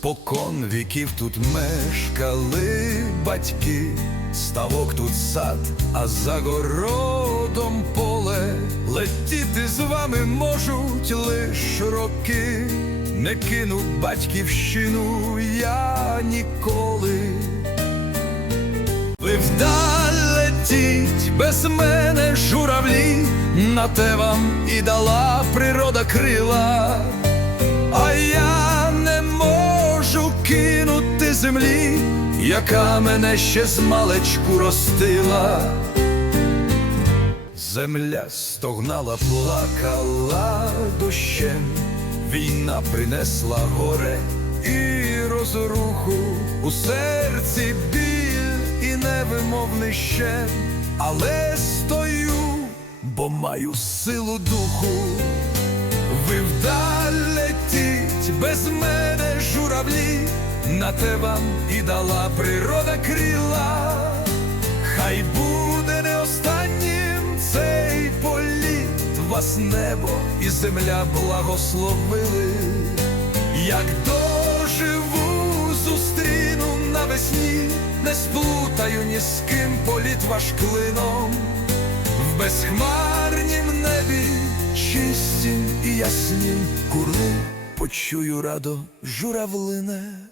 Спокон віків тут мешкали батьки, ставок тут сад, а за городом поле. Летіти з вами можуть лиш роки, не кину батьківщину я ніколи. Ви вдаль летіть без мене журавлі, на те вам і дала природа крила, землі, яка мене ще з малечку ростила. Земля стогнала, плакала дощем, війна принесла горе і розруху у серці біль і невимовний щем, але стою, бо маю силу духу. Ви вдаль летіть без мене журавлі, на те вам і дала природа крила. Хай буде не останнім цей політ, вас небо і земля благословили, як доживу, зустріну навесні, не сплутаю ні з ким політ ваш клином, в безхмарнім небі, чистім і яснім курли, почую радо журавлине.